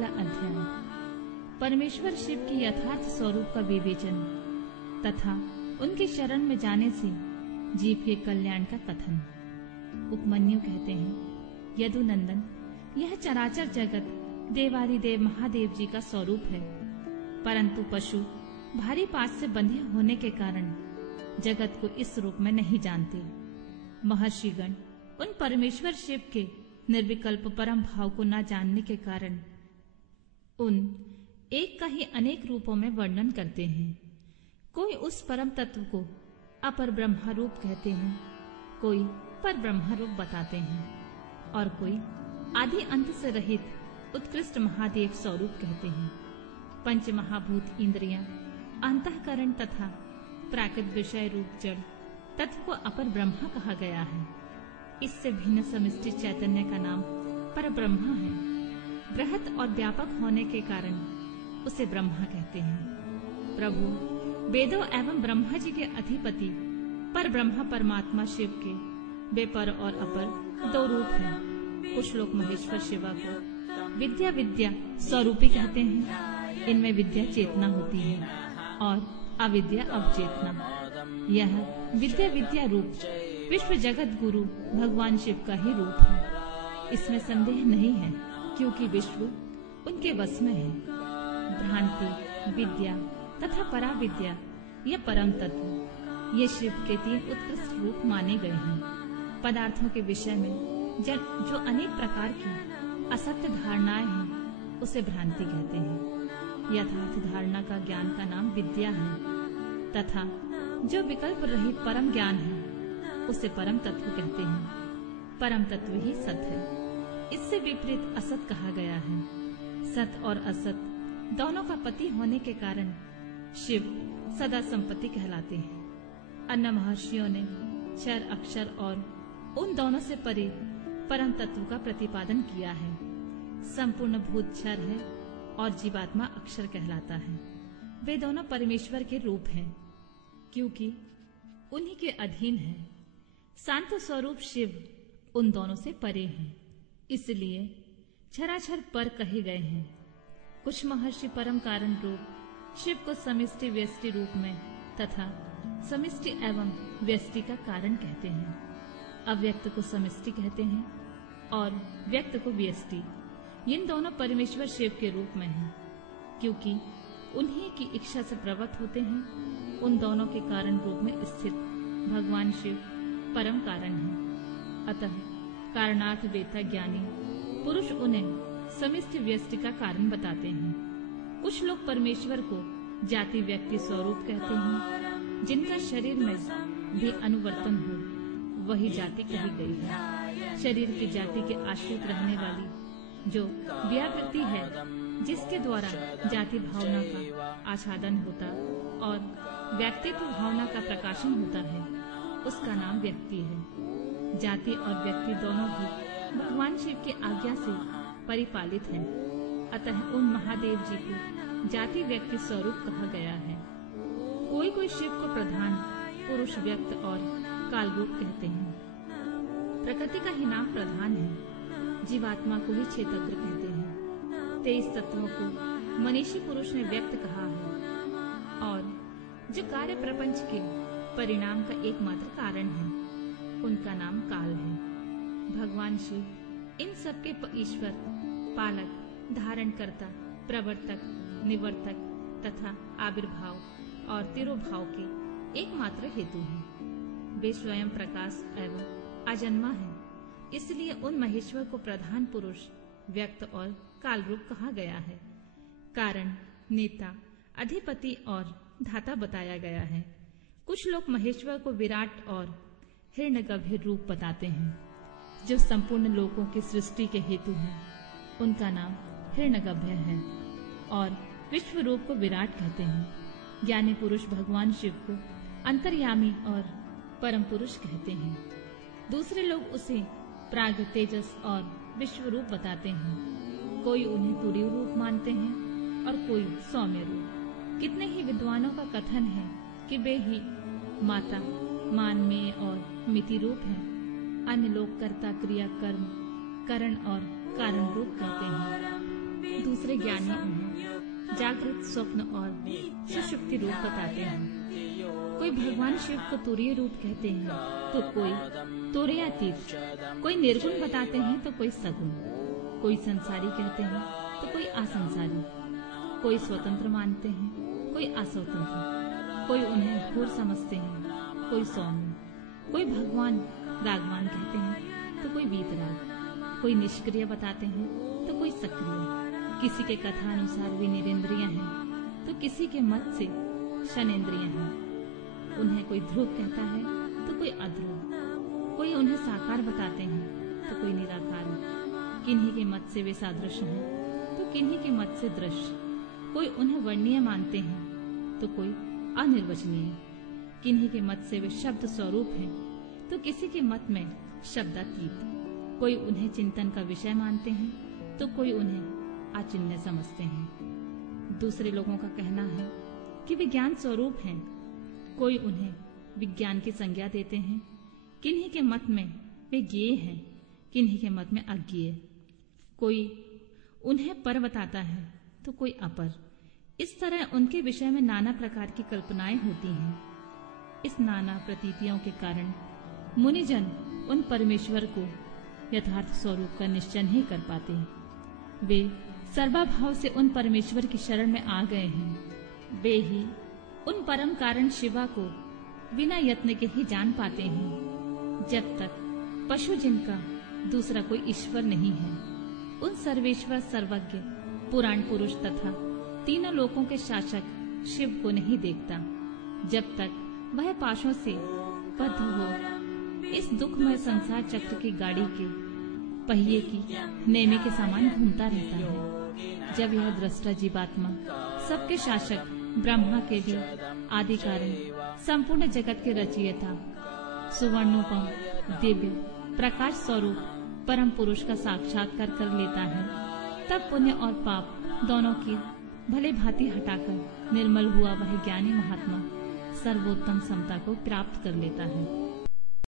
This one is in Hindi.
अगला अध्याय परमेश्वर शिव के यथार्थ स्वरूप का विवेचन तथा उनके शरण में जाने से जीव के कल्याण का कथन। उपमन्यु कहते हैं, यदुनंदन, यह चराचर जगत देवादिदेव महादेव जी का स्वरूप है, परंतु पशु भारी पास से बंधे होने के कारण जगत को इस रूप में नहीं जानते। महर्षिगण उन परमेश्वर शिव के निर्विकल्प परम भाव को न जानने के कारण उन एक का ही अनेक रूपों में वर्णन करते हैं। कोई उस परम तत्व को अपर ब्रह्मा रूप कहते हैं, कोई पर ब्रह्मा रूप बताते हैं और कोई आदि अंत से रहित उत्कृष्ट महादेव स्वरूप कहते हैं। पंच महाभूत इंद्रियां, अंतःकरण तथा प्राकृत विषय रूप जड़ तत्व को अपर ब्रह्मा कहा गया है। इससे भिन्न समष्टि चैतन्य का नाम पर ब्रह्मा है। बृहत और व्यापक होने के कारण उसे ब्रह्मा कहते हैं। प्रभु वेदों एवं ब्रह्मा जी के अधिपति पर ब्रह्मा परमात्मा शिव के वे पर और अपर दो रूप हैं। कुछ लोग महेश्वर शिवा को विद्या विद्या स्वरूपी कहते हैं। इनमें विद्या चेतना होती है और अविद्या अवचेतना। यह विद्या विद्या रूप विश्व जगत गुरु भगवान शिव का ही रूप है, इसमें संदेह नहीं है, क्योंकि विश्व उनके वश में है। भ्रांति, विद्या तथा पराविद्या, यह परम तत्व, ये शिव के 3 उत्कृष्ट रूप माने गए हैं। पदार्थों के विषय में जो अनेक प्रकार की असत्य धारणाएं हैं, उसे भ्रांति कहते हैं। यथार्थ धारणा का ज्ञान का नाम विद्या है तथा जो विकल्प रहित परम ज्ञान है, उसे परम तत्व कहते हैं। परम तत्व ही सत है, इससे विपरीत असत कहा गया है। सत और असत दोनों का पति होने के कारण शिव सदा संपत्ति कहलाते हैं। अन्य महर्षियों ने क्षर, अक्षर और उन दोनों से परे परम तत्व का प्रतिपादन किया है। संपूर्ण भूत क्षर है और जीवात्मा अक्षर कहलाता है। वे दोनों परमेश्वर के रूप हैं, क्योंकि उन्हीं के अधीन है। शांत स्वरूप शिव उन दोनों से परे हैं, इसलिए क्षराक्षर पर कहे गए हैं। कुछ महर्षि परम कारण रूप शिव को समिष्टि व्यष्टि रूप में तथा समिष्टि एवं व्यष्टि का कारण कहते हैं। अव्यक्त को समिष्टि कहते हैं और व्यक्त को व्यष्टि। इन दोनों परमेश्वर शिव के रूप में हैं, क्योंकि उन्हीं की इच्छा से प्रवृत्त होते हैं। उन दोनों के कारण रूप में स्थित भगवान शिव परम कारण है। अतः कारणार्थ वेता ज्ञानी पुरुष उन्हें समिष्टि व्यष्टि का कारण बताते हैं। कुछ लोग परमेश्वर को जाति व्यक्ति स्वरूप कहते हैं। जिनका शरीर में भी अनुवर्तन हो, वही जाति कही गई है। शरीर की जाति के आश्रित रहने वाली जो व्यावृत्ति है, जिसके द्वारा जाति भावना का आच्छादन होता और व्यक्तित्व भावना का प्रकाशन होता है, उसका नाम व्यक्ति है। जाति और व्यक्ति दोनों ही भगवान शिव की आज्ञा से परिपालित हैं। अतः उन महादेव जी को जाति व्यक्ति स्वरूप कहा गया है। कोई कोई शिव को प्रधान, पुरुष, व्यक्त और काल रूप कहते हैं। प्रकृति का ही नाम प्रधान है। जीवात्मा को ही क्षेत्रज्ञ कहते हैं। 23 तत्वों को मनीषी पुरुष ने व्यक्त कहा है और जो कार्य प्रपंच के परिणाम का एकमात्र कारण है, उनका नाम काल है। भगवान शिव इन सब के ईश्वर, पालक, धारणकर्ता, प्रवर्तक, निवर्तक तथा आविर्भाव और तिरोभाव के एकमात्र हेतु हैं। वे स्वयं प्रकाश एवं अजन्मा है, इसलिए उन महेश्वर को प्रधान पुरुष, व्यक्त और काल रूप कहा गया है। कारण, नेता, अधिपति और धाता बताया गया है। कुछ लोग महेश्वर को विराट और हिरण्यगर्भ रूप बताते हैं, जो संपूर्ण लोकों की सृष्टि के हेतु हैं। उनका नाम हिरण्यगर्भ है और विश्व रूप को विराट कहते हैं। ज्ञानी पुरुष भगवान शिव को अंतर्यामी और परम पुरुष कहते हैं। दूसरे लोग उसे प्राग, तेजस और विश्व रूप बताते हैं। कोई उन्हें तुरीय रूप मानते हैं और कोई सौम्य रूप। कितने ही विद्वानों का कथन है कि वे ही माता, मानमेय और मिति रूप हैं। अन्य लोग कर्ता, क्रिया, कर्म, करण और कारण रूप कहते हैं। दूसरे दूसरे ज्ञानी उन्हें जागृत, स्वप्न और सुषुप्ति रूप बताते हैं। कोई भगवान शिव को तुरीय रूप कहते हैं तो कोई तुरीयातीत, कोई निर्गुण बताते हैं तो कोई सगुण, कोई संसारी कहते हैं तो कोई असंसारी, कोई स्वतंत्र मानते हैं कोई अस्वतंत्र, कोई उन्हें घोर समझते हैं कोई सौम्य, कोई भगवान रागवान कहते हैं तो कोई वीतराग, कोई निष्क्रिय बताते हैं तो कोई सक्रिय, किसी के कथा अनुसार वे निरेंद्रिय हैं तो किसी के मत से शनेंद्रिय हैं। उन्हें कोई ध्रुव कहता है तो कोई अध्रुव, कोई उन्हें साकार बताते हैं तो कोई निराकार, किन्हीं के मत से वे सादृश्य हैं तो किन्हीं के मत से दृश्य, कोई उन्हें वर्णीय मानते हैं तो कोई अनिर्वचनीय, किन्हीं के मत से वे शब्द स्वरूप हैं तो किसी के मत में शब्दातीत, कोई उन्हें चिंतन का विषय मानते हैं तो कोई उन्हें अचिन्त्य समझते हैं। दूसरे लोगों का कहना है कि विज्ञान स्वरूप हैं, कोई उन्हें विज्ञान की संज्ञा देते हैं, किन्हीं के मत में वे ज्ञेय हैं, किन्हीं के मत में अज्ञेय, कोई उन्हें पर बताता है तो कोई अपर। इस तरह उनके विषय में नाना प्रकार की कल्पनाएं होती हैं। इस नाना प्रतीतियों के कारण मुनिजन उन परमेश्वर को यथार्थ स्वरूप का निश्चय नहीं कर पाते। वे सर्वभाव से उन परमेश्वर की शरण में आ गए हैं। वे ही उन परम कारण शिवा को बिना यत्न के ही जान पाते हैं। जब तक पशु जिनका दूसरा कोई ईश्वर नहीं है, उन सर्वेश्वर, सर्वज्ञ, पुराण पुरुष तथा तीनों लोकों के शासक शिव को नहीं देखता, जब तक वह पाशों से बद्ध हो इस दुखमय संसार चक्र की गाड़ी के पहिए की नेमे के समान घूमता रहता है। जब यह दृष्टा जीवात्मा सबके शासक, ब्रह्मा के भी आदि कारण, संपूर्ण जगत के रचयिता, सुवर्णोपम, दिव्य प्रकाश स्वरूप परम पुरुष का साक्षात्कार कर लेता है, तब पुण्य और पाप दोनों की भले भांति हटाकर निर्मल हुआ वह ज्ञानी महात्मा सर्वोत्तम समता को प्राप्त कर लेता है।